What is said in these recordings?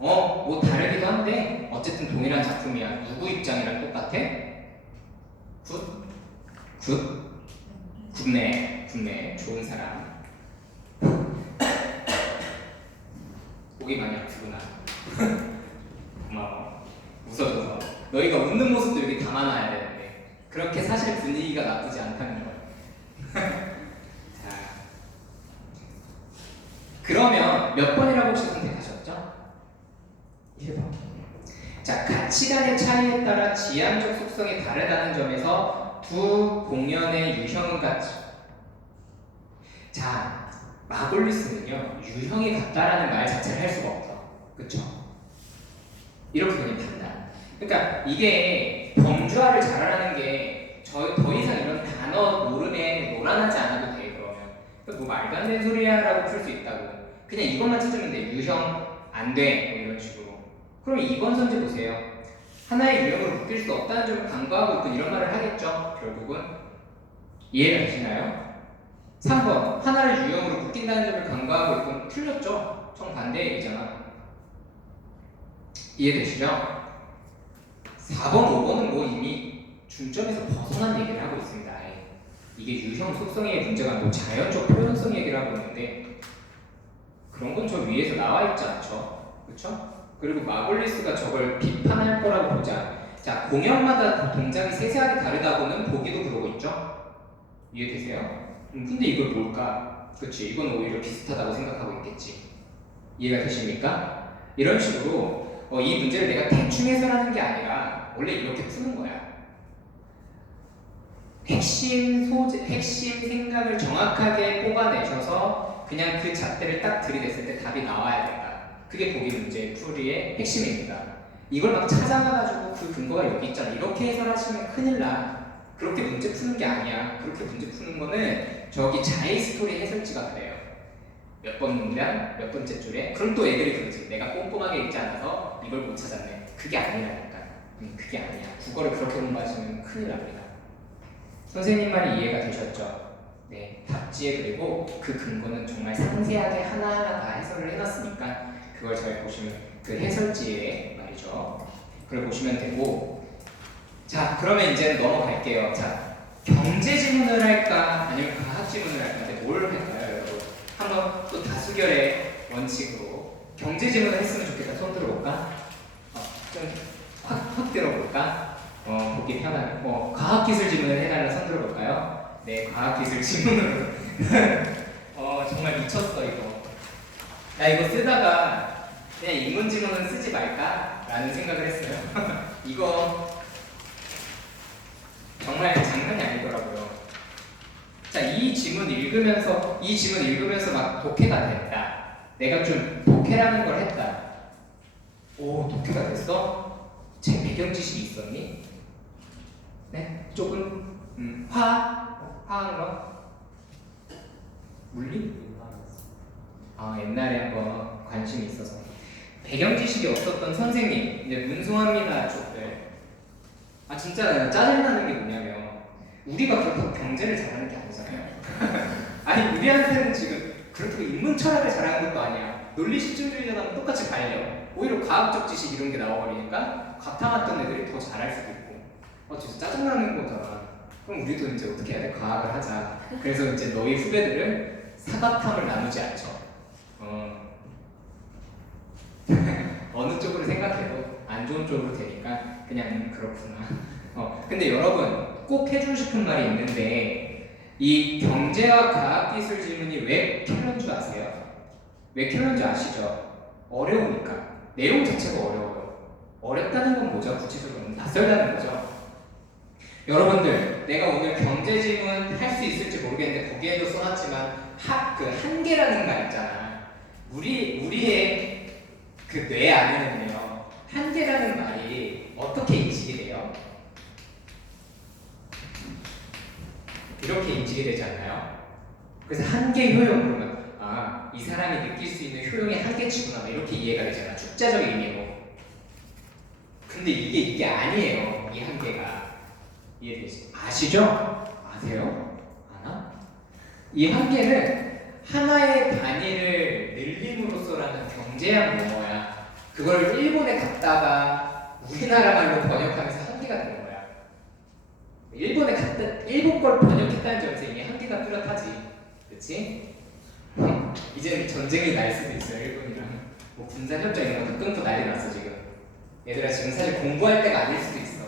뭐 다르기도 한데 어쨌든 동일한 작품이야. 누구 입장이랑 똑같아? 굿? 굿? 굿네. 굿네. 좋은 사람. 목이 많이 아프구나. 고마워. 웃어줘서. 너희가 웃는 모습도 여기 담아놔야 되는데 그렇게 사실 분위기가 나쁘지 않다는 걸. 자, 그러면 몇 번이라고 혹시 선택하셨죠? 1번. 자, 가치관의 차이에 따라 지향적 속성이 다르다는 점에서 두 공연의 유형은 같죠. 자, 마골리스는요 유형이 같다라는 말 자체를 할 수가 없어. 그쵸? 이렇게 그냥 판단. 그러니까 이게 범주화를 잘하라는 게 더 이상 이런 단어 노름에 노란하지 않아도 돼. 그러면 뭐 말도 안 되는 소리야 라고 풀 수 있다고. 그냥 이것만 찾으면 돼. 유형 안 돼. 뭐 이런 식으로. 그럼 2번 선지 보세요. 하나의 유형으로 묶일 수 없다는 점을 강조하고 있고 이런 말을 하겠죠. 결국은 이해가 되시나요? 3번 하나를 유형으로 묶인다는 점을 강조하고 있고 틀렸죠. 정반대의 얘기잖아. 이해되시죠? 4번, 5번은 뭐 이미 중점에서 벗어난 얘기를 하고 있습니다. 이게 유형 속성의 문제가 뭐 자연적 표현성 얘기를 하고 있는데 그런 건 저 위에서 나와 있지 않죠? 그렇죠? 그리고 마골리스가 저걸 비판할 거라고 보자. 자, 공연마다 동작이 세세하게 다르다고는 보기도 그러고 있죠? 이해되세요? 근데 이걸 뭘까? 그치, 이건 오히려 비슷하다고 생각하고 있겠지. 이해가 되십니까? 이런 식으로 이 문제를 내가 대충 해설하는 게 아니라 원래 이렇게 푸는 거야. 핵심 소재, 핵심 생각을 정확하게 뽑아내셔서 그냥 그 잣대를 딱 들이댔을 때 답이 나와야 된다. 그게 보기 문제 풀이의 핵심입니다. 이걸 막 찾아가가지고 그 근거가 여기 있잖아. 이렇게 해설하시면 큰일 나. 그렇게 문제 푸는 게 아니야. 그렇게 문제 푸는 거는 저기 자의 스토리 해설지가 그래요. 몇 번 문장, 몇 번째 줄에. 그럼 또 애들이 그러지. 내가 꼼꼼하게 읽지 않아서 이걸 못 찾았네. 그게 아니라니까. 그게 아니야. 국어를 그렇게 공부하시면 큰일 납니다. 선생님 말이 이해가 되셨죠? 네, 답지에 그리고 그 근거는 정말 상세하게 하나하나 다 해설을 해놨으니까 그걸 잘 보시면 그 해설지에 말이죠. 그걸 보시면 되고 자, 그러면 이제 넘어갈게요. 자, 경제 지문을 할까 아니면 과학 지문을 할까? 근데 뭘 할까요, 여러분? 한번 또 다수결의 원칙으로 경제 지문을 했으면 좋겠다. 손 들어볼까? 좀 확 들어볼까? 보기 편하게. 과학기술 지문을 해달라 손 들어볼까요? 네, 과학기술 지문으로. 정말 미쳤어, 이거. 나 이거 쓰다가 그냥 인문 지문은 쓰지 말까? 라는 생각을 했어요. 이거 정말 장난이 아니더라고요. 자, 이 지문 읽으면서 막 독해가 됐다. 내가 좀 독해라는 걸 했다. 오, 독해가 됐어? 제 배경 지식이 있었니? 네? 조금 화학한 거? 물리? 옛날에 한번 관심이 있어서 배경 지식이 없었던 선생님 이제 문송합니다 쪽들. 진짜 짜증나는 게 뭐냐면 우리가 그렇다고 경제를 잘하는 게 아니잖아요. 아니 우리한테는 지금 그렇다고 인문 철학을 잘하는 것도 아니야. 논리 실증주의자랑 똑같이 발려. 오히려 과학적 지식 이런 게 나와버리니까 과탐했던 애들이 더 잘할 수도 있고. 진짜 짜증나는 거잖아. 그럼 우리도 이제 어떻게 해야 돼? 과학을 하자. 그래서 이제 너희 후배들은 사과탐을 나누지 않죠. 어느 쪽으로 생각해도 안 좋은 쪽으로 되니까 그냥 그렇구나. 근데 여러분 꼭 해주고 싶은 말이 있는데 이 경제와 과학기술 지문이 왜 킬러인 줄 아세요? 왜 킬러인 줄 아시죠? 어려우니까. 내용 자체가 어려워요. 어렵다는 건 뭐죠? 구체적으로 낯설다는 거죠. 여러분들 내가 오늘 경제 지문 할 수 있을지 모르겠는데 거기에도 써놨지만 그 한계라는 말 있잖아. 우리의 그 뇌 안에는요 한계라는 말이 어떻게 인식이 돼요? 이렇게 인식이 되지 않나요? 그래서 한계 효용 그러면 이 사람이 느낄 수 있는 효용의 한계치구나 이렇게 이해가 되잖아. 축자적 의미로. 근데 이게 아니에요. 이 한계가. 이해되시죠? 아시죠? 아세요? 아나? 이 한계는 하나의 단위를 늘림으로써라는 경제학 용어야. 그 그걸 일본에 갔다가 우리나라 말로 번역하면서 한계가 되는 거야. 일본에 갔다, 일본 걸 번역했다는 점에서 이미 한계가 뚜렷하지. 그치? 이제는 전쟁이 날 수도 있어요, 일본이랑. 뭐 군사협정 이런 것도 끊고 난리 났어, 지금. 얘들아, 지금 사실 공부할 때가 아닐 수도 있어.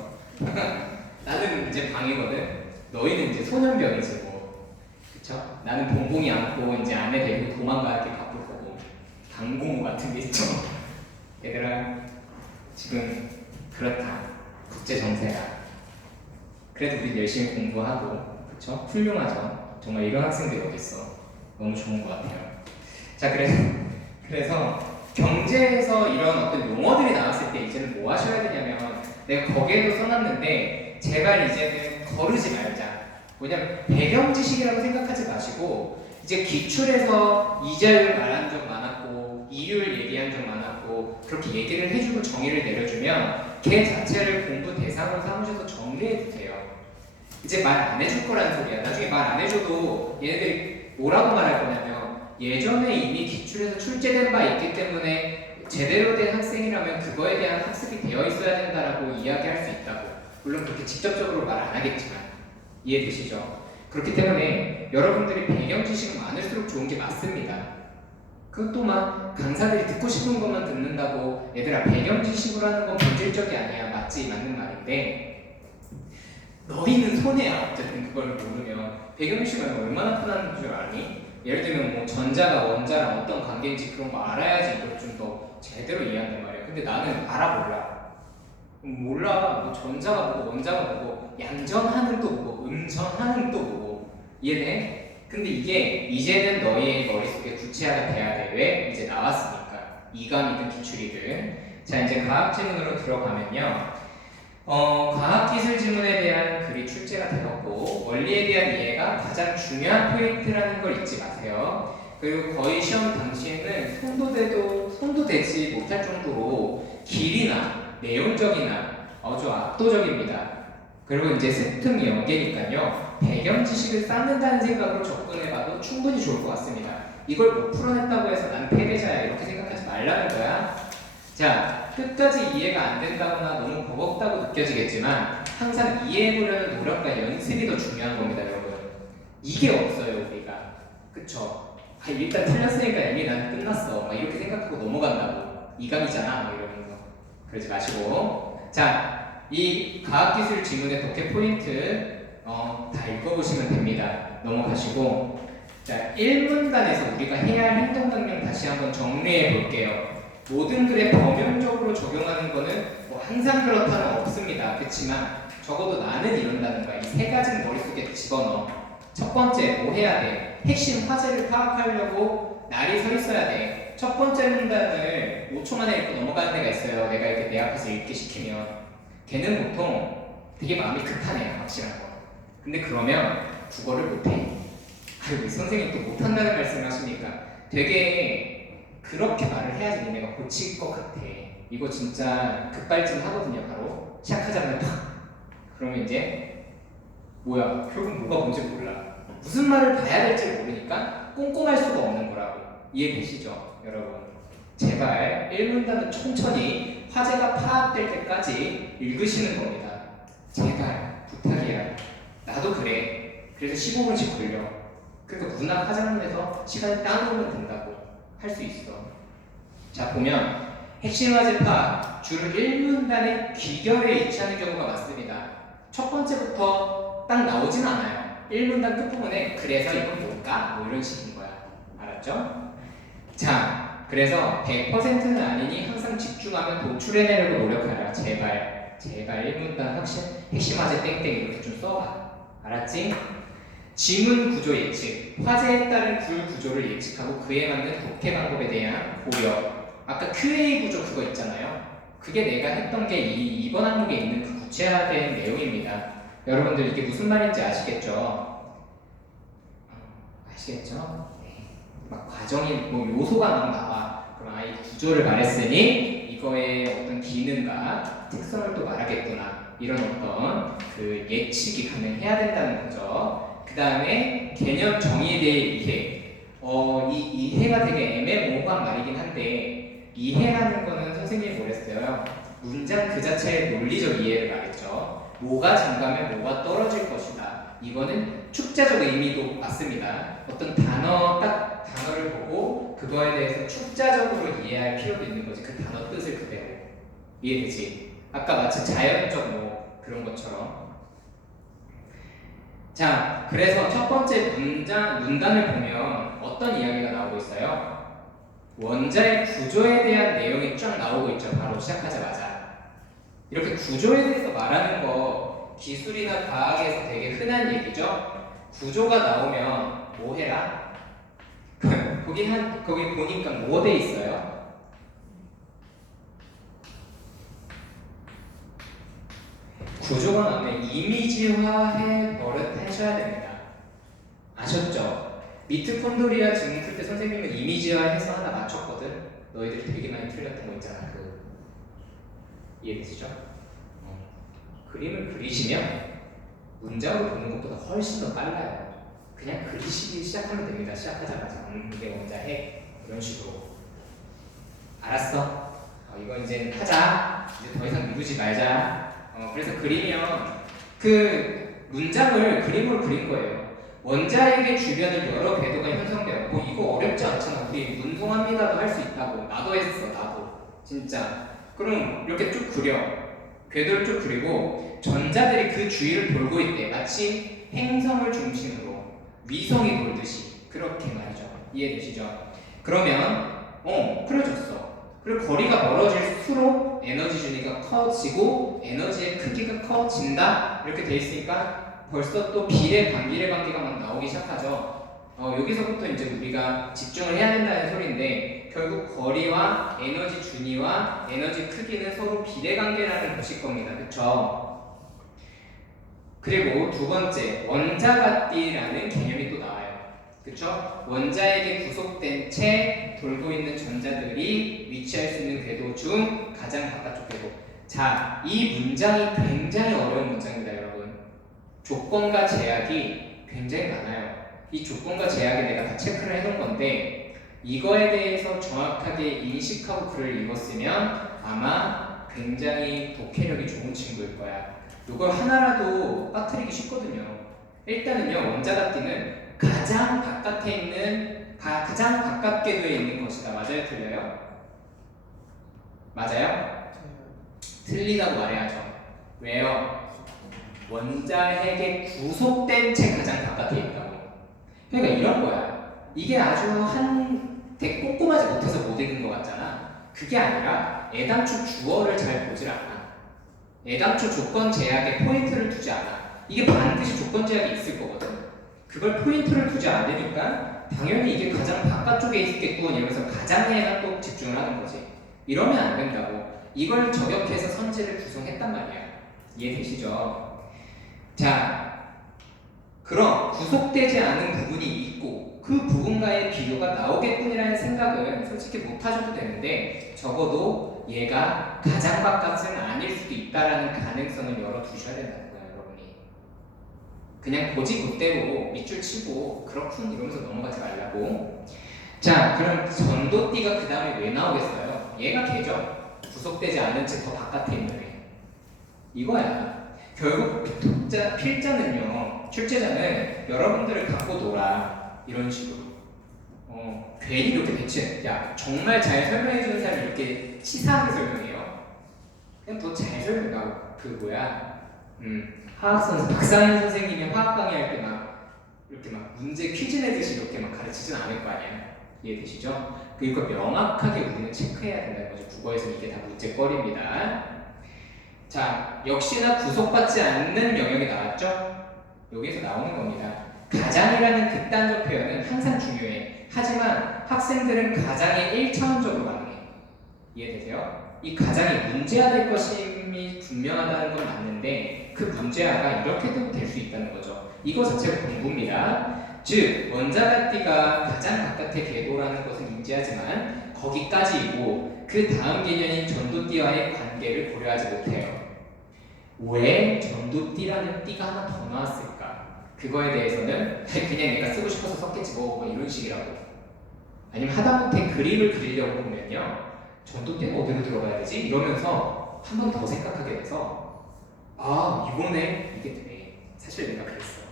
나는 이제 방이거든. 너희는 이제 소년병이지, 뭐. 그쵸? 나는 봉봉이 안고 이제 안에 데리고 도망가게 바쁠 거고. 방공호 같은 게 있죠. 얘들아, 지금 그렇다. 국제 정세야. 그래도 우리 열심히 공부하고, 그쵸? 훌륭하죠? 정말 이런 학생들이 어딨어. 너무 좋은 것 같아요. 자, 그래서 경제에서 이런 어떤 용어들이 나왔을 때 이제는 뭐 하셔야 되냐면, 내가 거기에도 써놨는데, 제발 이제는 거르지 말자. 뭐냐면, 배경 지식이라고 생각하지 마시고, 이제 기출에서 이자율 말한 적 많았고, 이율 얘기한 적 많았고, 그렇게 얘기를 해주고 정의를 내려주면, 걔 자체를 공부 대상으로 삼으셔서 정리해 주세요. 이제 말 안 해줄 거라는 소리야. 나중에 말 안 해줘도 얘네들이 뭐라고 말할 거냐면 예전에 이미 기출에서 출제된 바 있기 때문에 제대로 된 학생이라면 그거에 대한 학습이 되어 있어야 된다라고 이야기할 수 있다고. 물론 그렇게 직접적으로 말 안 하겠지만 이해되시죠? 그렇기 때문에 여러분들이 배경 지식이 많을수록 좋은 게 맞습니다. 그것도 막 강사들이 듣고 싶은 것만 듣는다고 얘들아 배경 지식으로 하는 건 본질적이 아니야. 맞는 말인데 너희는 손해야. 어쨌든 그걸 모르면 배경 지식이 얼마나 편한 줄 아니? 예를 들면 뭐 전자가 원자랑 어떤 관계인지 그런 거 알아야지 이걸 좀 더 제대로 이해한단 말이야. 근데 나는 몰라. 뭐 전자가 뭐고 원자가 뭐고 양전하는 또 뭐고 음전하는 또 뭐고 이해돼? 근데 이게 이제는 너희의 머릿속에 구체화가 돼야 돼. 왜? 이제 나왔으니까. 이감이든 기출이든. 자, 이제 과학 지문으로 들어가면요. 과학기술 지문에 대한 글이 출제가 되었고 원리에 대한 이해가 가장 중요한 포인트라는 걸 잊지 마세요. 그리고 거의 시험 당시에는 손도 대지 못할 정도로 길이나 내용적이나 아주 압도적입니다. 그리고 이제 스틈 연계니까요. 배경 지식을 쌓는다는 생각으로 접근해봐도 충분히 좋을 것 같습니다. 이걸 못 풀어냈다고 해서 난 패배자야 이렇게 생각하지 말라는 거야. 자, 끝까지 이해가 안 된다거나 너무 버겁다고 느껴지겠지만 항상 이해해보려는 노력과 연습이 더 중요한 겁니다, 여러분. 이게 없어요, 우리가. 그쵸? 일단 틀렸으니까 이미 난 끝났어. 막 이렇게 생각하고 넘어간다고. 이감이잖아, 막 이러면서. 그러지 마시고. 자, 이 과학기술 지문의 독해 포인트 다 읽어보시면 됩니다. 넘어가시고. 자, 1문단에서 우리가 해야 할 행동 강령 다시 한번 정리해 볼게요. 모든 글에 범용적으로 적용하는 거는 뭐 항상 그렇다는 없습니다. 그렇지만 적어도 나는 이런다는 거야. 이 세 가지는 머릿속에 집어넣어. 첫 번째 뭐 해야 돼? 핵심 화제를 파악하려고 날이 서 있어야 돼. 첫 번째 문단을 5초 만에 읽고 넘어가는 데가 있어요. 내가 이렇게 내 앞에서 읽게 시키면 걔는 보통 되게 마음이 급하네. 확실한 거. 근데 그러면 국어를 못해. 아유, 선생님 또 못한다는 말씀을 하시니까 되게 그렇게 말을 해야지 니네가 고칠 것 같아. 이거 진짜 급발진 하거든요. 바로 시작하자마자 팍! 그러면 이제 뭐야, 결국 뭐가 뭔지 몰라. 무슨 말을 봐야 될지 모르니까 꼼꼼할 수가 없는 거라고. 이해되시죠, 여러분? 제발 1문단은 천천히 화제가 파악될 때까지 읽으시는 겁니다. 제발 부탁이야. 나도 그래. 그래서 15분씩 걸려. 그러니까 문학 화장문에서 시간을 따놓으면 된다고. 할 수 있어. 자, 보면 핵심 화제 파악 주로 1문단의 귀결에 일치하는 경우가 많습니다. 첫 번째부터 딱 나오진 않아요. 1문단 끝부분에 그래서 이건 뭘까? 뭐 이런 식인 거야. 알았죠? 자, 그래서 100%는 아니니 항상 집중하면 도출해내려고 노력하라. 제발 1문단 핵심 화제 땡땡 이렇게 좀 써봐. 알았지? 지문 구조 예측, 화제에 따른 글 구조를 예측하고 그에 맞는 독해 방법에 대한 고려. 아까 QA 구조 그거 있잖아요. 그게 내가 했던 게 이번 항목에 있는 그 구체화된 내용입니다. 여러분들 이게 무슨 말인지 아시겠죠? 아시겠죠? 네. 막 과정이 뭐 요소가 막 나와. 그럼 이 구조를 말했으니 이거의 어떤 기능과 특성을 또 말하겠구나. 이런 어떤 그 예측이 가능해야 된다는 거죠. 그 다음에 개념 정의에 대해 이해. 이 이해가 되게 애매모호한 말이긴 한데 이해라는 거는 선생님 했어요. 문장 그 자체의 논리적 이해를 말했죠. 뭐가 증가하면 뭐가 떨어질 것이다. 이거는 축자적 의미도 맞습니다. 어떤 단어를 보고 그거에 대해서 축자적으로 이해할 필요도 있는 거지. 그 단어 뜻을 그대로 이해되지? 아까 마치 자연적 뭐 그런 것처럼. 자, 그래서 첫 번째 문단을 보면 어떤 이야기가 나오고 있어요? 원자의 구조에 대한 내용이 쫙 나오고 있죠. 바로 시작하자마자. 이렇게 구조에 대해서 말하는 거 기술이나 과학에서 되게 흔한 얘기죠. 구조가 나오면 뭐 해라? 거기 보니까 뭐 돼 있어요? 구조가 나오면 이미지화해 버릇하셔야 됩니다. 아셨죠? 미토콘드리아 증후 풀 때 선생님은 이미지화해서 하나 맞췄거든. 너희들이 되게 많이 틀렸던 거 있잖아. 이해되시죠? 그림을 그리시면 문장으로 보는 것보다 훨씬 더 빨라요. 그냥 그리시기 시작하면 됩니다. 시작하자마자 이게 원자해 이런 식으로. 알았어? 이거 이제 하자. 이제 더 이상 미루지 말자. 그래서 그리면 그 문장을 그림으로 그린 거예요. 원자핵의 주변에 여러 궤도가 형성되었고 이거 어렵지 않잖아. 우리 운동합니다도 할 수 있다고. 나도 했어. 나도. 진짜. 그럼 이렇게 쭉 그려. 궤도를 쭉 그리고 전자들이 그 주위를 돌고 있대. 마치 행성을 중심으로 위성이 돌듯이. 그렇게 말이죠. 이해되시죠? 그러면 그려졌어. 그리고 거리가 멀어질수록 에너지 준위가 커지고 에너지의 크기가 커진다. 이렇게 돼 있으니까 벌써 또 비례 반비례 관계가 막 나오기 시작하죠. 여기서부터 이제 우리가 집중을 해야 된다는 소리인데 결국 거리와 에너지 준위와 에너지 크기는 서로 비례관계라는 것일 겁니다. 그쵸? 그리고 두 번째, 원자같디라는 개념이 또 나와요. 그쵸? 원자에게 구속된 채 돌고 있는 전자들이 위치할 수 있는 궤도 중 가장 바깥쪽 궤도. 자, 이 문장이 굉장히 어려운 문장입니다, 여러분. 조건과 제약이 굉장히 많아요. 이 조건과 제약에 내가 다 체크를 해놓은 건데 이거에 대해서 정확하게 인식하고 글을 읽었으면 아마 굉장히 독해력이 좋은 친구일 거야. 이걸 하나라도 빠뜨리기 쉽거든요. 일단은요, 원자같디는 가장 바깥에 있는 가장 바깥 궤도에 있는 것이다. 맞아요? 틀려요? 맞아요? 틀리다고 말해야죠. 왜요? 원자핵에 구속된 채 가장 바깥에 있다고. 그러니까 이런 거야. 이게 아주 꼼꼼하지 못해서 못 읽은 것 같잖아. 그게 아니라 애당초 주어를 잘 보질 않아. 애당초 조건 제약에 포인트를 두지 않아. 이게 반드시 조건 제약이 있을 거거든. 그걸 포인트를 두지 않으니까 당연히 이게 가장 바깥쪽에 있겠군 이러면서 가장에만 또 집중을 하는 거지. 이러면 안 된다고. 이걸 저격해서 선지를 구성했단 말이야. 이해되시죠? 자, 그럼 구속되지 않은 부분이 있고 그 부분과의 비교가 나오겠군이라는 생각은 솔직히 못 하셔도 되는데 적어도 얘가 가장 바깥은 아닐 수도 있다라는 가능성을 열어두셔야 된다는 거예요, 여러분이. 그냥 고지고대로 밑줄 치고 그렇군 이러면서 넘어가지 말라고. 자, 그럼 전도띠가 그 다음에 왜 나오겠어요? 얘가 걔죠. 구속되지 않은 채 더 바깥에 있는 애. 이거야. 결국 필자는요, 출제자는 여러분들을 갖고 놀아. 이런 식으로. 괜히 이렇게 대체, 야, 정말 잘 설명해주는 사람이 이렇게 치사하게 설명해요. 그냥 더 잘 설명하고, 박상현 선생님이 화학 강의할 때 이렇게 문제 퀴즈 내듯이 이렇게 가르치진 않을 거 아니야. 이해되시죠? 그러니까 명확하게 우리는 체크해야 된다는 거죠. 국어에서는 이게 다 문제거리입니다. 자, 역시나 구속받지 않는 영역이 나왔죠? 여기에서 나오는 겁니다. 가장이라는 극단적 표현은 항상 중요해. 하지만 학생들은 가장에 1차원적으로 반응해. 이해되세요? 이 가장이 문제화될 것임이 분명하다는 건 맞는데 그 문제화가 이렇게도 될 수 있다는 거죠. 이거 자체가 공부입니다. 즉, 원자같디가 가장 바깥의 궤도라는 것을 인지하지만 거기까지이고 그 다음 개념인 전도띠와의 관계를 고려하지 못해요. 왜 전도띠라는 띠가 하나 더 나왔을까? 그거에 대해서는 그냥 내가 쓰고 싶어서 썼겠지 뭐 이런 식이라고. 아니면 하다못해 그림을 그리려고 보면요, 전도띠는 어디 단어를 들어가야 되지? 이러면서 한 번 더 생각하게 돼서 이번에 이게 되네. 사실 내가 그랬어.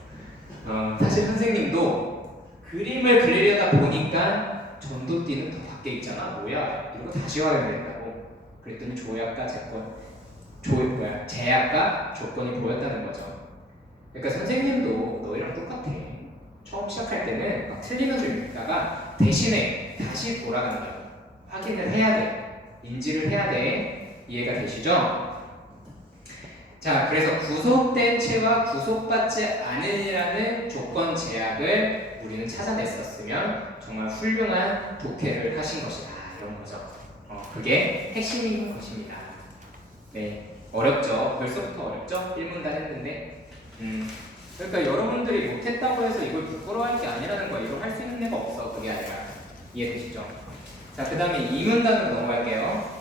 사실 선생님도 그림을 그리려다 보니까 전도띠는 더 밖에 있잖아. 뭐야? 이거 다시 확인을 했다고. 그랬더니 제약과 조건이 보였다는 거죠. 그러니까 선생님도 너희랑 똑같아. 처음 시작할 때는 막 틀리면서 읽다가 대신에 다시 돌아간다고 확인을 해야 돼. 인지를 해야 돼. 이해가 되시죠? 자, 그래서 구속된 채와 구속받지 않으리라는 조건 제약을 우리는 찾아냈었으면 정말 훌륭한 독해를 하신 것이다. 이런 거죠. 그게 핵심인 것입니다. 네, 어렵죠? 벌써부터 어렵죠? 1문단 했는데. 그러니까 여러분들이 못했다고 해서 이걸 부끄러워할 게 아니라는 거야. 이걸 할 수 있는 애가 없어. 그게 아니라. 이해되시죠? 자, 그 다음에 2문단으로 넘어갈게요.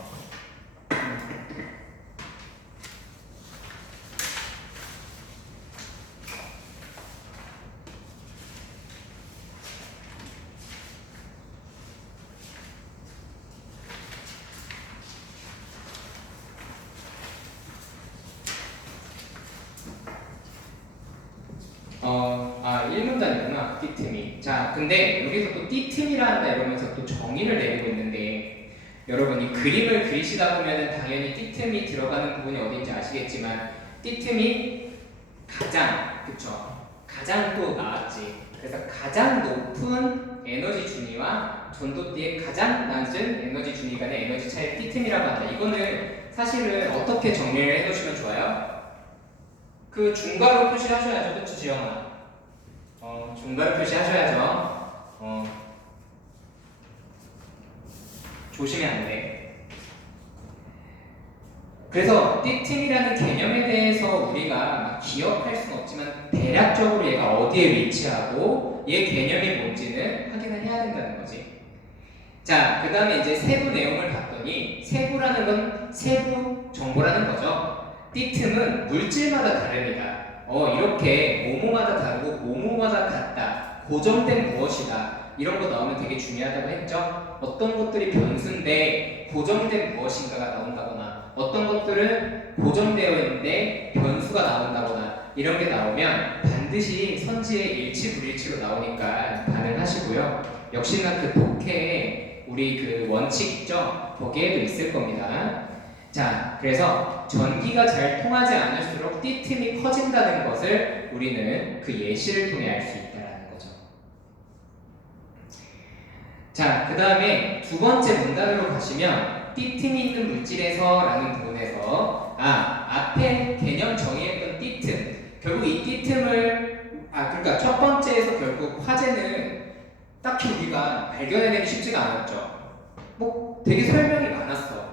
아, 1문단이구나. 띠틈이. 자, 근데 여기서 또 띠틈이라 한다 이러면서 또 정의를 내리고 있는데, 여러분이 그림을 그리시다 보면은 당연히 띠틈이 들어가는 부분이 어딘지 아시겠지만, 띠틈이 가장, 그쵸? 가장 또 나왔지. 그래서 가장 높은 에너지 준위와 전도띠의 가장 낮은 에너지 준위 간의 에너지 차이를 띠틈이라고 한다. 이거는 사실은 어떻게 정리를 해놓으시면 좋아요? 그 중괄호 표시하셔야죠. 그쵸, 지영아? 중괄호 표시하셔야죠. 조심해야 안 돼. 그래서 띠틈이라는 개념에 대해서 우리가 막 기억할 수는 없지만 대략적으로 얘가 어디에 위치하고 얘 개념이 뭔지는 확인을 해야 된다는 거지. 자, 그 다음에 이제 세부 내용을 봤더니 세부라는 건 세부 정보라는 거죠. 띠틈은 물질마다 다릅니다. 이렇게 모모마다 다르고 모모마다 같다. 고정된 무엇이다. 이런 거 나오면 되게 중요하다고 했죠. 어떤 것들이 변수인데 고정된 무엇인가가 나온다거나 어떤 것들은 고정되어 있는데 변수가 나온다거나 이런 게 나오면 반드시 선지의 일치 불일치로 나오니까 반응하시고요. 역시나 그 독해에 우리 그 원칙 있죠? 거기에도 있을 겁니다. 자, 그래서 전기가 잘 통하지 않을수록 띠틈이 커진다는 것을 우리는 그 예시를 통해 알 수 있다는 거죠. 자, 그 다음에 두 번째 문단으로 가시면 띠틈이 있는 물질에서 라는 부분에서 앞에 개념 정의했던 띠틈, 결국 이 띠틈을 그러니까 첫 번째에서 결국 화제는 딱히 우리가 발견해내기 쉽지가 않았죠. 뭐 되게 설명이 많았어.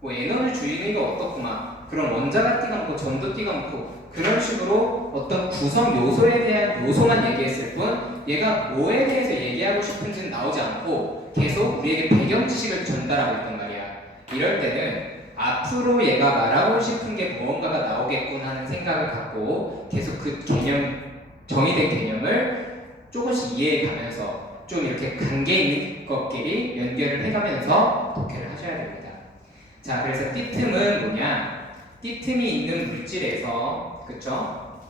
뭐 에너지 주의가 어떻구나, 그런 원자가 많고 전도띠가 많고 그런 식으로 어떤 구성 요소에 대한 요소만 얘기했을 뿐 얘가 뭐에 대해서 얘기하고 싶은지는 나오지 않고 계속 우리에게 배경 지식을 전달하고 있단 말이야. 이럴 때는 앞으로 얘가 말하고 싶은 게 무언가가 나오겠군 하는 생각을 갖고 계속 그 개념, 정의된 개념을 조금씩 이해해가면서 좀 이렇게 관계 있는 것끼리 연결을 해가면서 독해를 하셔야 됩니다. 자, 그래서 띠틈은 뭐냐? 띠틈이 있는 물질에서, 그쵸?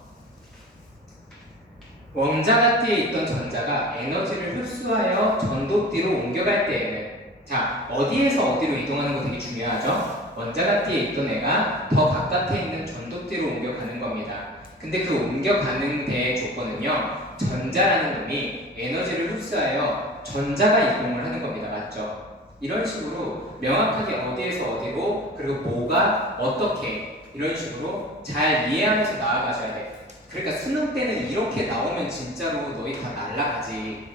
원자가띠에 있던 전자가 에너지를 흡수하여 전도띠로 옮겨갈 때에는, 자, 어디에서 어디로 이동하는 거 되게 중요하죠? 원자가띠에 있던 애가 더 바깥에 있는 전도띠로 옮겨가는 겁니다. 근데 그 옮겨가는 데의 조건은요, 전자라는 놈이 에너지를 흡수하여 전자가 이동을 하는 겁니다. 맞죠? 이런 식으로 명확하게 어디에서 어디로, 그리고 뭐가 어떻게, 이런 식으로 잘 이해하면서 나아가셔야 돼. 그러니까 수능 때는 이렇게 나오면 진짜로 너희 다 날라가지.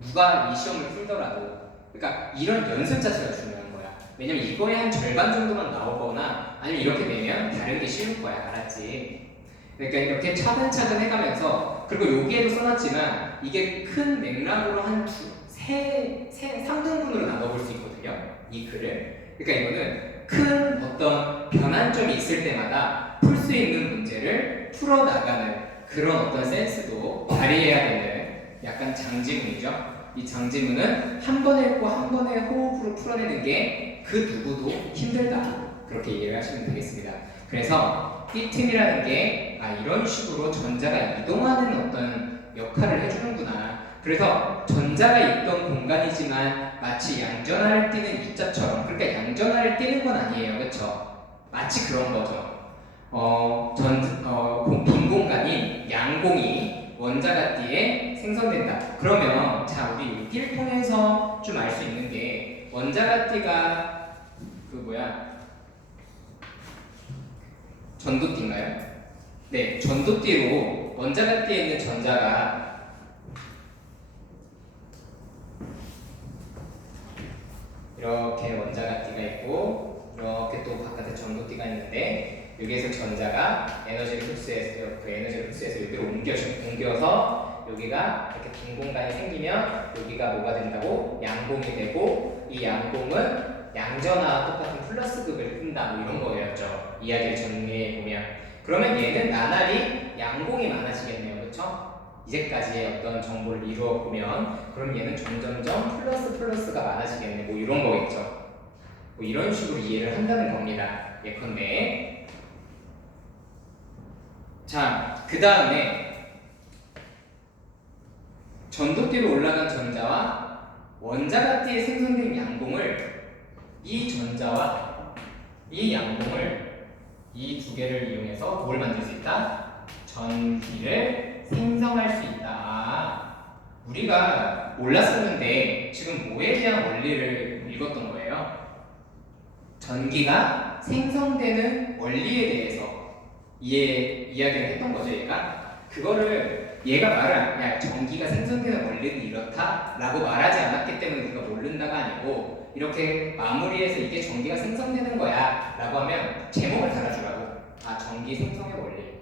누가 이 시험을 풀더라도. 그러니까 이런 연습 자체가 중요한 거야. 왜냐면 이거에 한 절반 정도만 나오거나 아니면 이렇게 되면 다른 게 쉬울 거야. 알았지? 그러니까 이렇게 차근차근 해가면서, 그리고 여기에도 써놨지만 이게 큰 맥락으로 한 3등분으로 나눠볼 수 있거든요. 이 글을. 그러니까 이거는 큰 어떤 변환점이 있을 때마다 풀 수 있는 문제를 풀어나가는 그런 어떤 센스도 발휘해야 되는 약간 장지문이죠. 이 장지문은 한 번에 읽고 한 번에 호흡으로 풀어내는 게 그 누구도 힘들어요. 힘들다. 그렇게 이해를 하시면 되겠습니다. 그래서 이 틈이라는 게 이런 식으로 전자가 이동하는 어떤 역할을 해주는구나. 그래서 전자가 있던 공간이지만 마치 양전하를 띄는 입자처럼, 그러니까 양전하를 띄는 건 아니에요, 그렇죠? 마치 그런 거죠. 빈 공간인 양공이 원자가띠에 생성된다. 그러면 자, 우리 여기를 통해서 좀 알 수 있는 게 원자가띠가 전도띠인가요? 네, 전도띠로 원자가띠에 있는 전자가 이렇게 원자가띠가 있고 이렇게 또 바깥에 전도띠가 있는데 여기에서 전자가 에너지를 흡수해서 여기로 옮겨서 여기가 이렇게 빈 공간이 생기면 여기가 뭐가 된다고? 양공이 되고 이 양공은 양전하와 똑같은 플러스극을 뜬다 뭐 이런 거였죠. 이야기를 정리해 보면 그러면 얘는 나날이 양공이 많아지겠네요, 그렇죠? 이제까지의 어떤 정보를 이루어 보면 그럼 얘는 점점점 플러스가 많아지겠네 뭐 이런 거겠죠. 뭐 이런 식으로 이해를 한다는 겁니다. 예컨대 자, 그 다음에 전도띠로 올라간 전자와 원자가띠에 생성된 양공을 이 전자와 이 양공을 이 두 개를 이용해서 뭘 만들 수 있다? 전기를 생성할 수 있다. 우리가 몰랐었는데 지금 뭐에 대한 원리를 읽었던 거예요? 전기가 생성되는 원리에 대해서 이야기를 했던 거죠, 얘가. 그거를 얘가 야, 전기가 생성되는 원리는 이렇다 라고 말하지 않았기 때문에 우리가 모른다가 아니고 이렇게 마무리해서 이게 전기가 생성되는 거야 라고 하면 제목을 달아주라고. 전기 생성의 원리.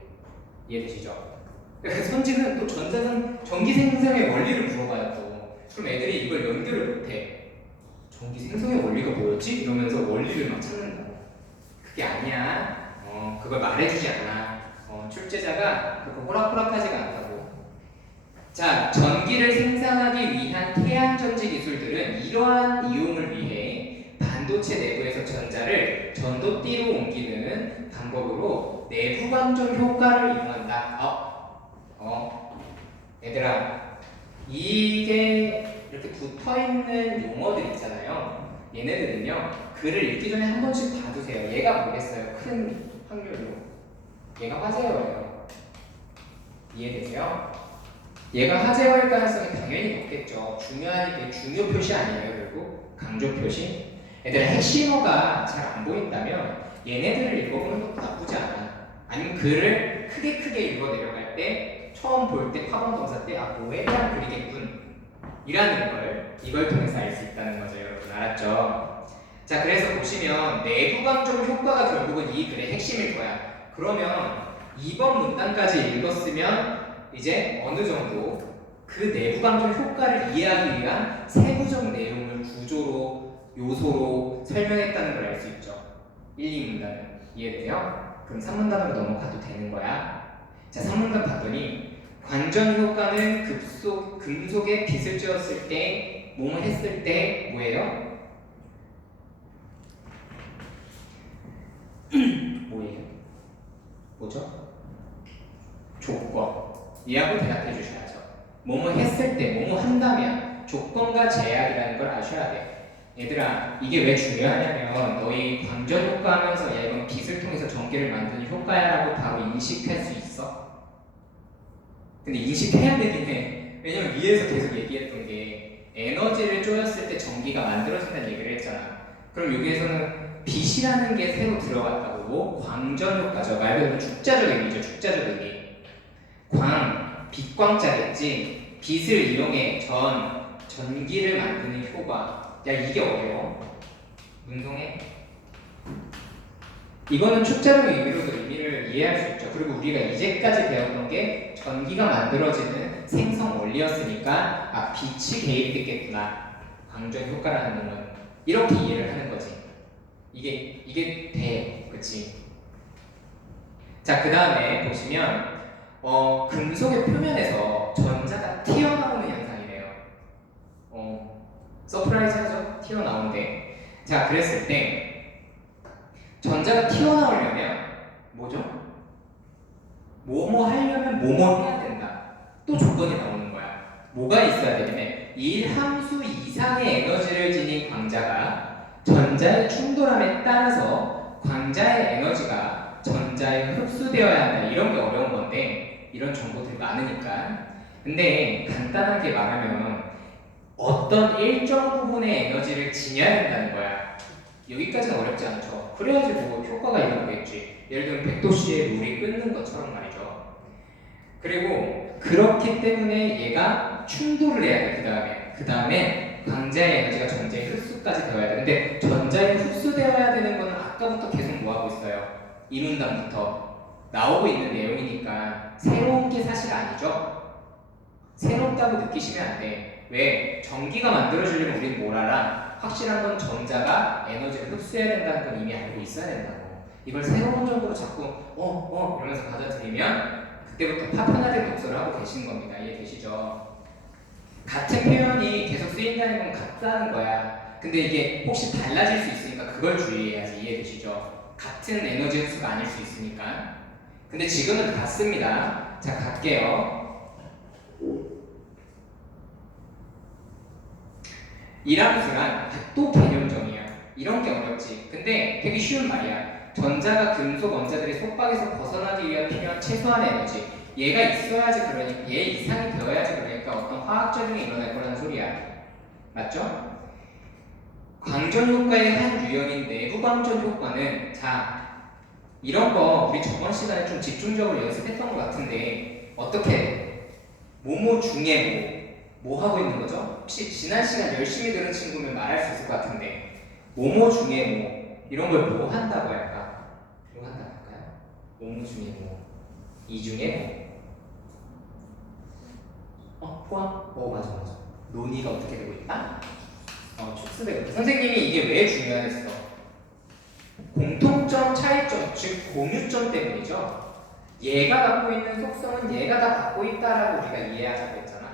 이해되시죠? 그래서 선지는 또 전기 생성의 원리를 물어봐요 또. 그럼 애들이 이걸 연결을 못해. 전기 생성의 원리가 뭐였지? 이러면서 원리를 막 찾는다고. 그게 아니야. 그걸 말해주지 않아. 출제자가 그거 호락호락하지가 않다고. 자, 전기를 생산하기 위한 태양전지 기술들은 이러한 이용을 위해 반도체 내부에서 전자를 전도띠로 옮기는 방법으로 내부 감정 효과를 이용한다. 얘들아, 이게 이렇게 붙어있는 용어들 있잖아요. 얘네들은요, 글을 읽기 전에 한 번씩 봐두세요. 얘가 뭐겠어요? 큰 확률로. 얘가 화재어예요. 이해되세요? 얘가 화재어일 가능성이 당연히 높겠죠. 중요한 게 중요 표시 아니에요, 결국? 강조 표시? 얘들아, 핵심어가 잘 안 보인다면 얘네들을 읽어보는 것도 나쁘지 않아. 아니면 글을 크게 읽어 내려갈 때 처음 볼 때 파본 검사 때 뭐에 대한 글이겠군 이라는 걸 이걸 통해서 알 수 있다는 거죠, 여러분. 알았죠? 자, 그래서 보시면 내부 감정 효과가 결국은 이 글의 핵심일 거야. 그러면 2번 문단까지 읽었으면 이제 어느 정도 그 내부 감정 효과를 이해하기 위한 세부적 내용을 구조로 요소로 설명했다는 걸 알 수 있죠. 1, 2문단은 이해돼요? 그럼 3문단으로 넘어가도 되는 거야. 자, 3문단 봤더니 관전 효과는 금속에 빗을 쬐었을 때, 몸을 했을 때 뭐예요? 뭐예요? 뭐죠? 조건. 이하고 대답해 주셔야죠. 뭐뭐 했을 때, 뭐뭐 한다면 조건과 제약이라는 걸 아셔야 돼. 얘들아, 이게 왜 중요하냐면 너희 광전 효과 하면서 야, 이건 빛을 통해서 전기를 만드는 효과야라고 바로 인식할 수 있어. 근데 인식해야 되긴 해. 왜냐면 위에서 계속 얘기했던 게 에너지를 쪼였을 때 전기가 만들어진다는 얘기를 했잖아. 그럼 여기에서는 빛이라는 게 새로 들어갔다고. 광전 효과죠. 말 그대로 축자적 의미죠. 축자적 의미. 빛광자겠지. 빛을 이용해 전기를 만드는 효과. 야, 이게 어려워. 문송해. 이거는 축자적 의미로도 의미를 이해할 수 있죠. 그리고 우리가 이제까지 배웠던 게 전기가 만들어지는 생성 원리였으니까 빛이 개입됐겠구나. 광전 효과라는 놈은 이렇게 이해를 하는 거지. 이게 돼, 그치? 자, 그 다음에 보시면 금속의 표면에서 전자가 튀어나오는 현상이래요. 서프라이즈하죠? 튀어나오는데. 자, 그랬을 때 전자가 튀어나오려면 뭐죠? 뭐뭐 하려면 뭐뭐 해야 된다. 또 조건이 나오는 거야. 뭐가 있어야 되냐면 1함수 이상의 에너지를 지닌 광자가 전자의 충돌함에 따라서 광자의 에너지가 전자에 흡수되어야 한다. 이런 게 어려운 건데 이런 정보들이 많으니까. 근데 간단하게 말하면 어떤 일정 부분의 에너지를 지녀야 된다는 거야. 여기까지는 어렵지 않죠. 그래야지 뭐 효과가 일어나겠지. 예를 들면 100도씨에 물이 끓는 것처럼 말이죠. 그리고 그렇기 때문에 얘가 충돌을 해야 돼. 그 다음에 광자의 에너지가 전자의 흡수까지 되어야 돼. 근데 전자에 흡수되어야 되는 거는 아까부터 계속 뭐 하고 있어요? 이 문단부터 나오고 있는 내용이니까 새로운 게 사실 아니죠. 새롭다고 느끼시면 안 돼. 왜? 전기가 만들어지려면 우린 뭘 알아? 확실한 건 전자가 에너지를 흡수해야 된다는 건 이미 알고 있어야 된다고. 이걸 새로운 정보로 자꾸 이러면서 받아들이면 그때부터 파편화된 독서를 하고 계신 겁니다. 이해되시죠? 같은 표현이 계속 쓰인다는 건 같다는 거야. 근데 이게 혹시 달라질 수 있으니까 그걸 주의해야지. 이해되시죠? 같은 에너지 흡수가 아닐 수 있으니까. 근데 지금은 같습니다. 자, 갈게요. 이함수란 또 개념정이야. 이런 게 어렵지. 근데 되게 쉬운 말이야. 전자가 금속 원자들의 속박에서 벗어나기 위한 필요한 최소한의 에너지. 얘가 있어야지 그러니까 얘 이상이 되어야지 그러니까 어떤 화학작용이 일어날 거라는 소리야. 맞죠? 광전 효과의 한 유형인 내부 광전 효과는 자 이런 거 우리 저번 시간에 좀 집중적으로 연습했던 것 같은데 어떻게 뭐뭐 중에 뭐 하고 있는 거죠? 혹시 지난 시간 열심히 들은 친구면 말할 수 있을 것 같은데 뭐뭐 중에 뭐 이런 걸 뭐 한다고 할까? 뭐 한다고 할까요? 뭐뭐 중에 뭐 이 중에 포함? 맞아 논의가 어떻게 되고 있다? 축소되고 있다. 선생님이 이게 왜 중요하겠어? 공통점, 차이점, 즉 공유점 때문이죠. 얘가 갖고 있는 속성은 얘가 다 갖고 있다라고 우리가 이해하자고 했잖아.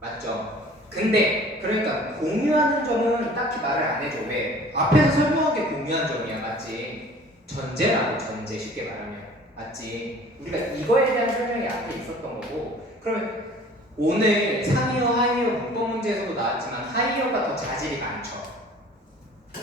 맞죠? 근데 그러니까 공유하는 점은 딱히 말을 안 해줘. 왜? 앞에서 설명한 게 공유한 점이야. 맞지? 전제라고 전제 쉽게 말하면 맞지? 우리가 이거에 대한 설명이 앞에 있었던 거고 그러면 오늘 상이어 하이어 문법 문제에서도 나왔지만 하이어가 더 자질이 많죠.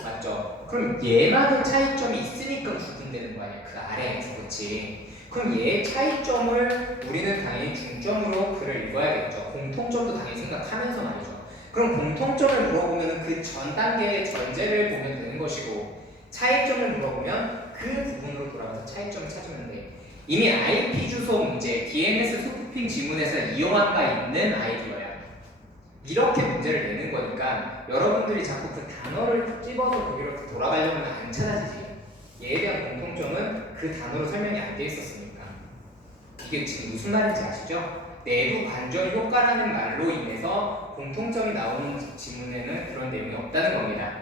맞죠? 그럼 얘만의 차이점이 있으니까 구분되는 거 아니야. 그 아래에서. 그렇지? 그럼 얘의 차이점을 우리는 당연히 중점으로 글을 읽어야겠죠. 공통점도 당연히 생각하면서 말이죠. 그럼 공통점을 물어보면 그 전 단계의 전제를 보면 되는 것이고 차이점을 물어보면 그 부분으로 돌아가서 차이점을 찾으면 돼. 이미 IP 주소 문제, DNS 소프핑 지문에서 이용한 바 있는 아이디어야. 이렇게 문제를 내는 거니까 여러분들이 자꾸 그 단어를 집어서 거기로 돌아가려면 안 찾아지지. 얘에 대한 공통점은 그 단어로 설명이 안 돼 있었으니까. 이게 지금 무슨 말인지 아시죠? 내부 관전 효과라는 말로 인해서 공통점이 나오는 지문에는 그런 내용이 없다는 겁니다.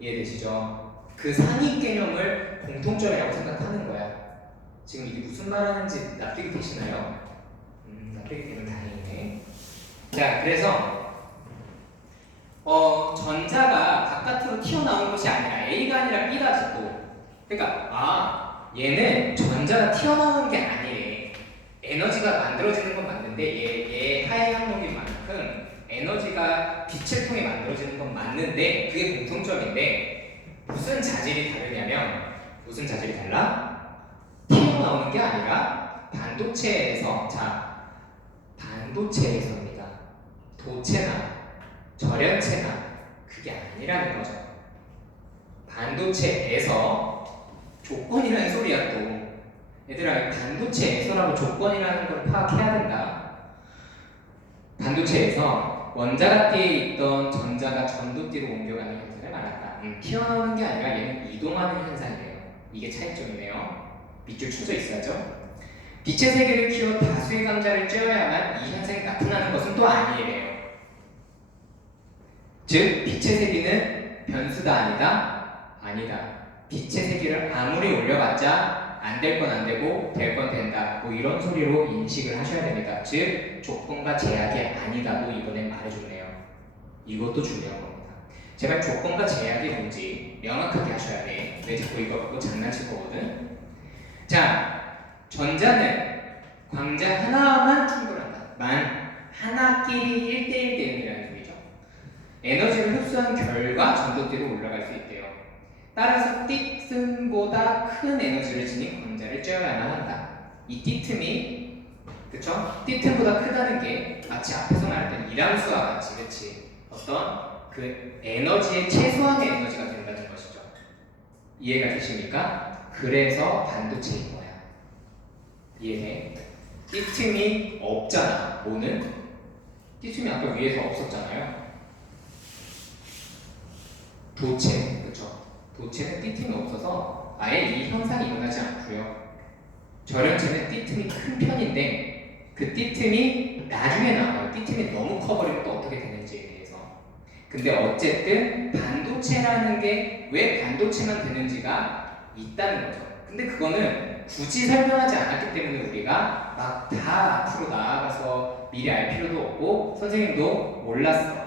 이해되시죠? 그 상위 개념을 공통점이라고 생각하는 거야. 지금 이게 무슨 말 하는지 납득이 되시나요? 납득이 되면 다행이네. 자, 그래서 전자가 바깥으로 튀어나온 것이 아니라 A가 아니라 B다 또. 그러니까 얘는 전자가 튀어나오는 게 아니래. 에너지가 만들어지는 건 맞는데 얘 하의 항목인 만큼 에너지가 빛을 통해 만들어지는 건 맞는데 그게 공통점인데 무슨 자질이 다르냐면 무슨 자질이 달라? 튀어나오는 게 아니라 반도체에서 반도체에서입니다. 도체나 절연체나 그게 아니라는 거죠. 반도체에서 조건이라는 소리야 또. 얘들아 반도체에서라고 조건이라는 걸 파악해야 된다. 반도체에서 원자가 띠에 있던 전자가 전도띠로 옮겨가는 현상을 말한다. 튀어나오는 게 아니라 얘는 이동하는 현상이에요. 이게 차이점이네요. 밑줄 쳐져 있어야죠. 빛의 세계를 키워 다수의 강자를 쬐어야만 이 현상이 나타나는 것은 또 아니에요. 즉 빛의 세계는 변수다 아니다? 아니다. 빛의 세계를 아무리 올려봤자 안 될 건 안 되고 될 건 된다. 뭐 이런 소리로 인식을 하셔야 됩니다. 즉 조건과 제약이 아니다고 이번엔 말해줬네요. 이것도 중요한 겁니다. 제발 조건과 제약이 뭔지 명확하게 하셔야 돼. 왜 자꾸 이거 갖고 장난칠 거거든. 자, 전자는 광자 하나만 충돌한다. 하나끼리 1대1 대응이라는 소리죠. 에너지를 흡수한 결과 전도대로 올라갈 수 있대요. 따라서 띠틈보다 큰 에너지를 지닌 광자를 쬐어야만 한다. 이 띠틈이, 그쵸? 띠틈보다 크다는 게 마치 앞에서 말했던 이람수와 같이, 그치? 어떤 그 에너지의 최소한의 에너지가 된다는 것이죠. 이해가 되십니까? 그래서 반도체인 거야. 이해돼? 띠틈이 없잖아. 뭐는? 띠틈이 아까 위에서 없었잖아요. 도체, 그쵸? 도체는 띠틈이 없어서 아예 이 현상이 일어나지 않고요. 절연체는 띠틈이 큰 편인데 그 띠틈이 나중에 나와요. 띠틈이 너무 커버리면 또 어떻게 되는지에 대해서. 근데 어쨌든 반도체라는 게 왜 반도체만 되는지가 있다는 거죠. 근데 그거는 굳이 설명하지 않았기 때문에 우리가 막 다 앞으로 나아가서 미리 알 필요도 없고 선생님도 몰랐어.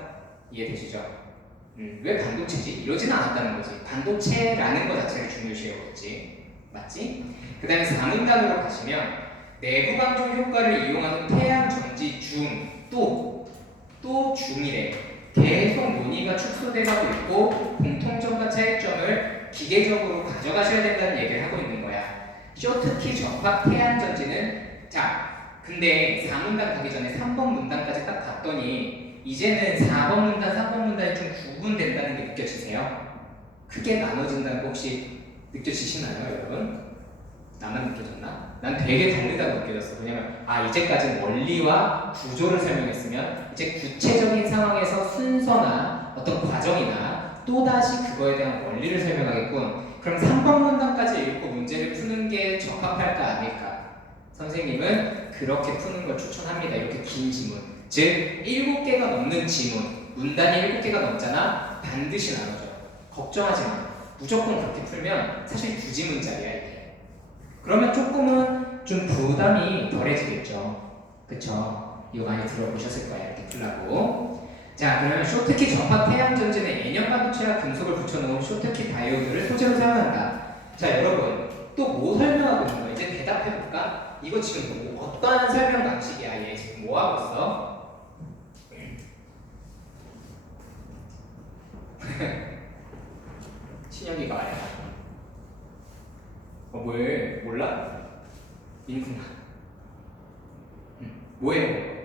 이해되시죠? 왜 반도체지? 이러지는 않았다는 거지. 반도체라는 것 자체를 중요시해야겠지. 맞지? 그 다음에 4문단으로 가시면 내부 방정 효과를 이용하는 태양 전지 중 또 중이래. 계속 논의가 축소돼가고 있고 공통점과 차이점을 기계적으로 가져가셔야 된다는 얘기를 하고 있는 거야. 쇼트키 접합 태양 전지는 자, 근데 4문단 가기 전에 3번 문단까지 딱 봤더니 이제는 4번 문단, 3번 문단이 좀 구분된다는 게 느껴지세요? 크게 나눠진다는 거 혹시 느껴지시나요, 여러분? 나만 느껴졌나? 난 되게 다르다고 느껴졌어. 왜냐면 이제까지는 원리와 구조를 설명했으면 이제 구체적인 상황에서 순서나 어떤 과정이나 또다시 그거에 대한 원리를 설명하겠군. 그럼 3번 문단까지 읽고 문제를 푸는 게 적합할까 아닐까? 선생님은 그렇게 푸는 걸 추천합니다. 이렇게 긴 지문. 즉 7개가 넘는 지문. 문단이 7개가 넘잖아? 반드시 나눠줘. 걱정하지 마. 무조건 그렇게 풀면 사실 2지문짜리야 이게. 그러면 조금은 좀 부담이 덜해지겠죠. 그쵸? 이거 많이 들어보셨을 거예요. 이렇게 풀라고. 자, 그러면 쇼트키 접합 태양 전지는 N형 반도체와 금속을 붙여놓은 쇼트키 다이오드를 소재로 사용한다. 자, 여러분 또 뭐 설명하고 있는 거야? 이제 대답해볼까? 이거 지금 뭐 어떠한 설명 방식이야? 얘 지금 뭐 하고 있어? 신영이가 와요. 뭐해? 몰라? 민구나. 뭐예요?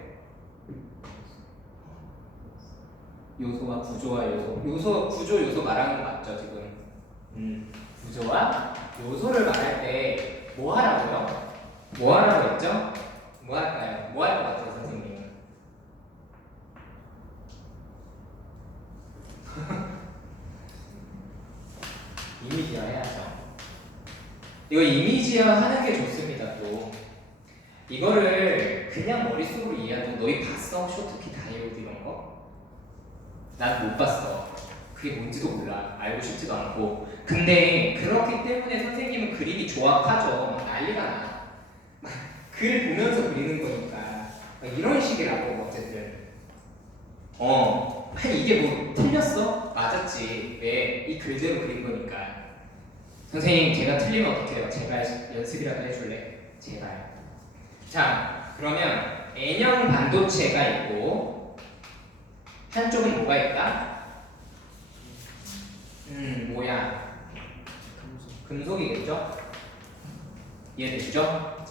요소와 구조와 요소, 구조, 요소 말하는 거 맞죠, 지금? 구조와 요소를 말할 때 뭐 하라고요? 뭐 하라고 했죠? 뭐 할까요? 뭐 할 것 같아요, 선생님은? 이미지화 해야죠. 이거 이미지화 하는 게 좋습니다, 또. 이거를 그냥 머릿속으로 이해하고 너희 봤어? 쇼트키 다이오드 이런 거? 난 못 봤어. 그게 뭔지도 몰라. 알고 싶지도 않고. 근데 그렇기 때문에 선생님은 그림이 조악하죠. 막 난리가 나. 막 글을 보면서 그리는 거니까. 막 이런 식이라고 어쨌든. 아니 이게 뭐 틀렸어? 맞았지. 왜? 이 글대로 그린 거니까. 선생님 제가 틀리면 어떡해요? 제발 연습이라도 해줄래? 제발. 자, 그러면 N형 반도체가 있고 한쪽은 뭐가 있다? 뭐야? 금속이겠죠? 이해되시죠?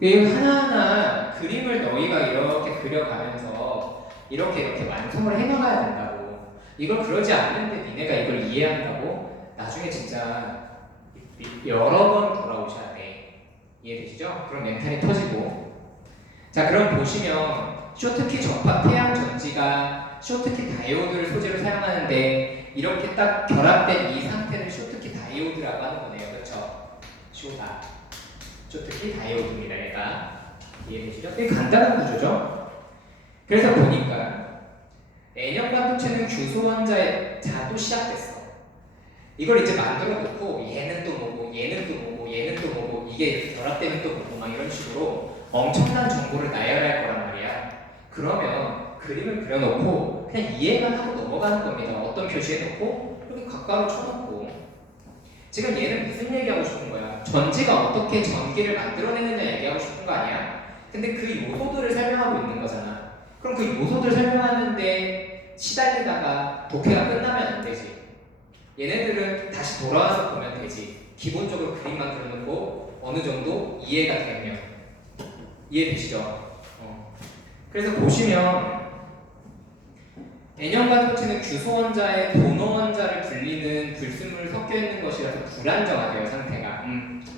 이 하나하나 그림을 너희가 이렇게 그려가면서 이렇게 완성을 해나가야 된다고. 이걸 그러지 않는데 니네가 이걸 이해한다고? 나중에 진짜 여러 번 돌아오셔야 돼. 이해되시죠? 그럼 멘탈이 터지고. 자, 그럼 보시면 쇼트키 접합 태양 전지가 쇼트키 다이오드를 소재로 사용하는데 이렇게 딱 결합된 이 상태를 쇼트키 다이오드라고 하는 거네요. 그렇죠? 쇼트키 다이오드입니다. 얘가. 이해되시죠? 되게 간단한 구조죠? 그래서 보니까 N형 반도체는 규소 원자의 자도 시작됐어. 이걸 이제 만들어 놓고 얘는 또 뭐고 얘는 또 뭐고 얘는 또 뭐고 이게 결합되면 또 뭐고 막 이런 식으로 엄청난 정보를 나열할 거란 말이야. 그러면 그림을 그려놓고 그냥 이해만 하고 넘어가는 겁니다. 어떤 표시해놓고 여기 각각으로 쳐놓고. 지금 얘는 무슨 얘기하고 싶은 거야? 전지가 어떻게 전기를 만들어내느냐 얘기하고 싶은 거 아니야? 근데 그 요소들을 설명하고 있는 거잖아. 그럼 그 요소들 설명하는데 시달리다가 독해가 끝나면 안 되지. 얘네들은 다시 돌아와서 보면 되지. 기본적으로 그림만 그려놓고 어느 정도 이해가 되면. 이해되시죠? 그래서 보시면 N형관도체는 규소원자에 도너원자를 불리는 불순물이 섞여 있는 것이라서 불안정하대요, 상태가.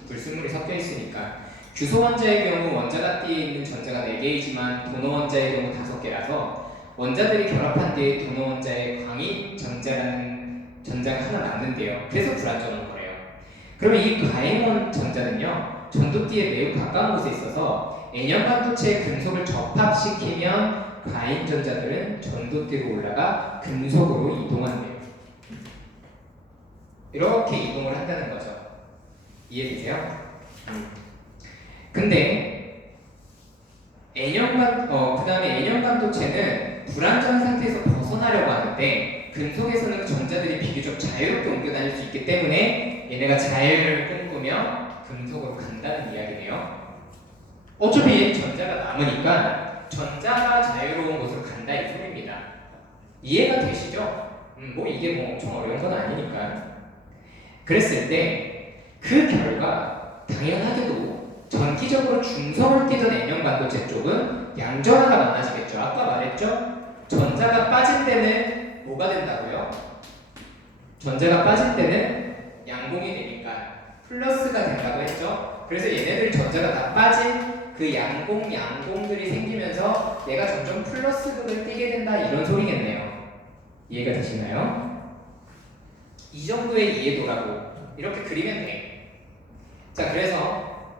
불순물이 섞여 있으니까. 규소원자의 경우 원자가 띠에 있는 전자가 4개이지만 도너원자의 경우 5개라서 원자들이 결합한 뒤에 도너원자의 광이 전자라는 전자가 하나 남는데요. 그래서 불안정한 거예요. 그러면 이 과잉원 전자는요, 전도띠에 매우 가까운 곳에 있어서 N형관도체의 금속을 접합시키면 과잉 전자들은 전도띠로 올라가 금속으로 이동한대요. 이렇게 이동을 한다는 거죠. 이해되세요? 근데 그 다음에 N형관도체는 불안정한 상태에서 벗어나려고 하는데 금속에서는 전자들이 비교적 자유롭게 옮겨 다닐 수 있기 때문에 얘네가 자유를 꿈꾸며 금속으로 간다는 이야기네요. 어차피 전자가 남으니까 전자가 자유로운 곳으로 간다 이 소리입니다. 이해가 되시죠? 이게 엄청 어려운 건 아니니까. 그랬을 때 그 결과 당연하게도 전기적으로 중성을 띠던 N형관도체 쪽은 양전하가 많아지겠죠. 아까 말했죠? 전자가 빠질 때는 뭐가 된다고요? 전자가 빠질 때는 양봉이 되니까 플러스가 된다고 했죠. 그래서 얘네들 전자가 다 빠진 그 양봉들이 생기면서 얘가 점점 플러스극을 띠게 된다 이런 소리겠네요. 이해가 되시나요? 이 정도의 이해도라고 이렇게 그리면 돼. 자, 그래서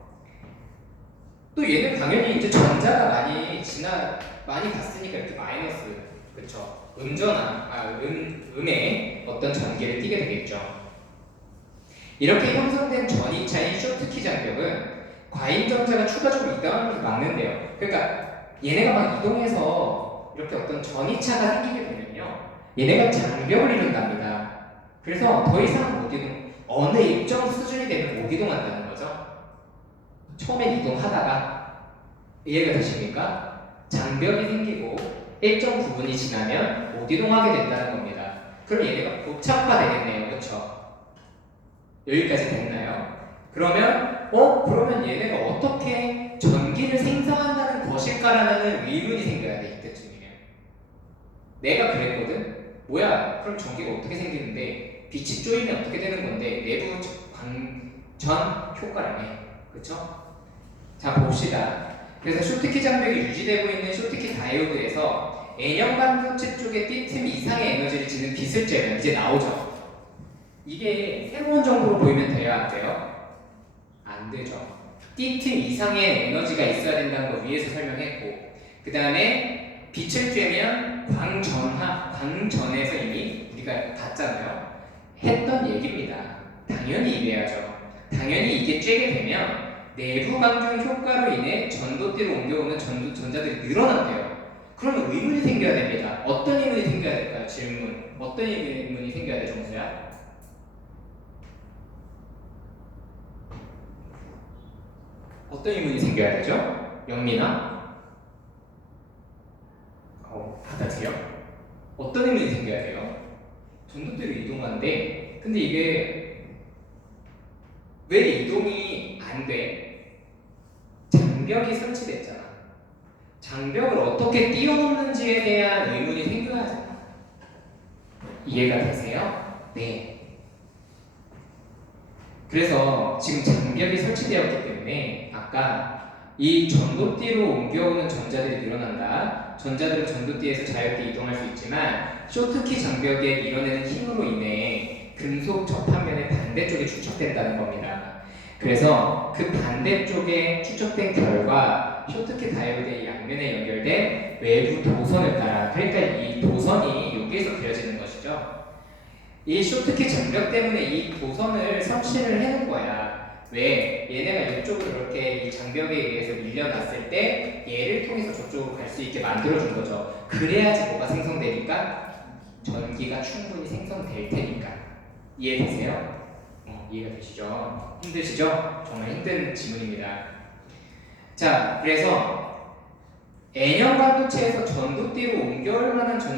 또 얘는 당연히 이제 전자가 많이 갔으니까 이렇게 마이너스, 그쵸? 음의 어떤 전기를 띠게 되겠죠. 이렇게 형성된 전이차인 쇼트키 장벽은 과잉 전자가 추가적으로 이동하는 것을 막는데요. 그러니까 얘네가 막 이동해서 이렇게 어떤 전이차가 생기게 되면요, 얘네가 장벽을 이룬답니다. 그래서 더 이상 못 이동, 어느 일정 수준이 되면 못 이동한다는 거죠. 처음에 이동하다가 이해가 되십니까? 장벽이 생기고 일정 부분이 지나면 못 이동하게 된다는 겁니다. 그럼 얘네가 고착화되겠네요, 그렇죠? 여기까지 됐나요? 그러면 얘네가 어떻게 전기를 생성한다는 것일까라는 의문이 생겨야 돼, 이때쯤이면. 내가 그랬거든? 뭐야, 그럼 전기가 어떻게 생기는데 빛이 쪼이면 어떻게 되는 건데 내부 광전 효과라네, 그쵸? 자, 봅시다. 그래서 쇼트키 장벽이 유지되고 있는 쇼트키 다이오드에서 N형관도체 쪽에 D틈 이상의 에너지를 지닌 빛을 쬐면 이제 나오죠. 이게 새로운 정보로 보이면 돼야 안 돼요? 안 되죠. D틈 이상의 에너지가 있어야 된다는 거 위에서 설명했고, 그 다음에 빛을 쬐면 광전에서 이미 우리가 봤잖아요. 했던 얘기입니다. 당연히 이래야죠. 당연히 이게 쬐게 되면 내부 강중 효과로 인해 전도띠로 옮겨오는 전자들이 늘어난대요. 그러면 의문이 생겨야 됩니다. 어떤 의문이 생겨야 될까요? 질문. 어떤 의문이 생겨야 돼, 정수야? 어떤 의문이 생겨야 되죠? 영민아? 받아들여? 어떤 의문이 생겨야 돼요? 전도띠로 이동하는데, 근데 이게 왜 이동이 안 돼? 장벽이 설치됐잖아. 장벽을 어떻게 띄워놓는지에 대한 의문이 생겨야 하잖아. 이해가 되세요? 네. 그래서 지금 장벽이 설치되었기 때문에 아까 이 전도띠로 옮겨오는 전자들이 늘어난다. 전자들은 전도띠에서 자유롭게 이동할 수 있지만 쇼트키 장벽에 밀어내는 힘으로 인해 금속 접합면의 반대쪽에 축적된다는 겁니다. 그래서 그 반대쪽에 축적된 결과 쇼트키 다이오드의 양면에 연결된 외부 도선을 따라, 그러니까 이 도선이 여기에서 그려지는 것이죠. 이 쇼트키 장벽 때문에 이 도선을 설치를 해놓은 거야. 왜? 얘네가 이쪽으로 이렇게 이 장벽에 의해서 밀려났을 때 얘를 통해서 저쪽으로 갈 수 있게 만들어준 거죠. 그래야지 뭐가 생성되니까? 전기가 충분히 생성될 테니까. 이해되세요? 이해가 되시죠? 힘드시죠? 정말 힘든 지문입니다. 자, 그래서 N형 반도체에서 전도띠로 옮겨올 만한